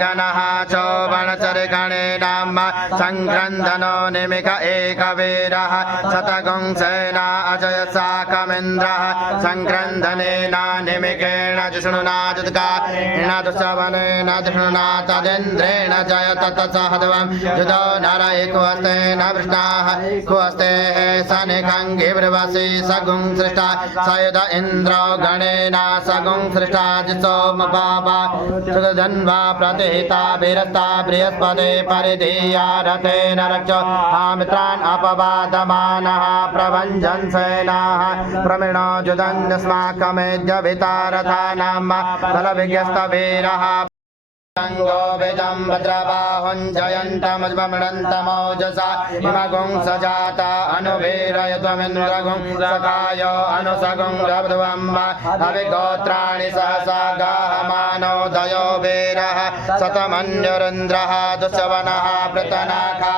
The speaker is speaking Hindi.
गणः चौवनचरिगणे नाम संक्रन्दनो निमिष एकवीरः शतगुंसेना अजयसाकमिन्द्रः संक्रन्दनेन निमिषेण जिष्णुना जुद्गारेण दुःशवनेन जिष्णुना तदिन्द्रेण जयत तत्सहध्वं युधो नर इकुहस्तेन वृष्णाः कुहस्ते शनिखङ्गि ब्रुवसि सगुं सृष्टा सयुध इन्द्रो गणेन सगुं सृष्टा जिसोमपापा सुगधन्वा प्रतिहिता वीरस्ता बृहस्पते परिधीया रथेन रक्षो मित्रान् अपवादमानः प्रभञ्जनसेनाः प्रमिणो जुदन्यस्माकमेद्यभिता रथानां बलविज्ञस्तवीरः गोविदं भद्रबाहुं जयन्तमज्ममृडन्तमौजसा हिमगुं सजाता अनुवीरयत्वमिन्द्रगुं सखायो अनुसगुं रभ्रुवं अभिगोत्राणि सहसा गाहमानो दयो वीरः शतमन्युरिन्द्रः दुःशवनः पृतनाखा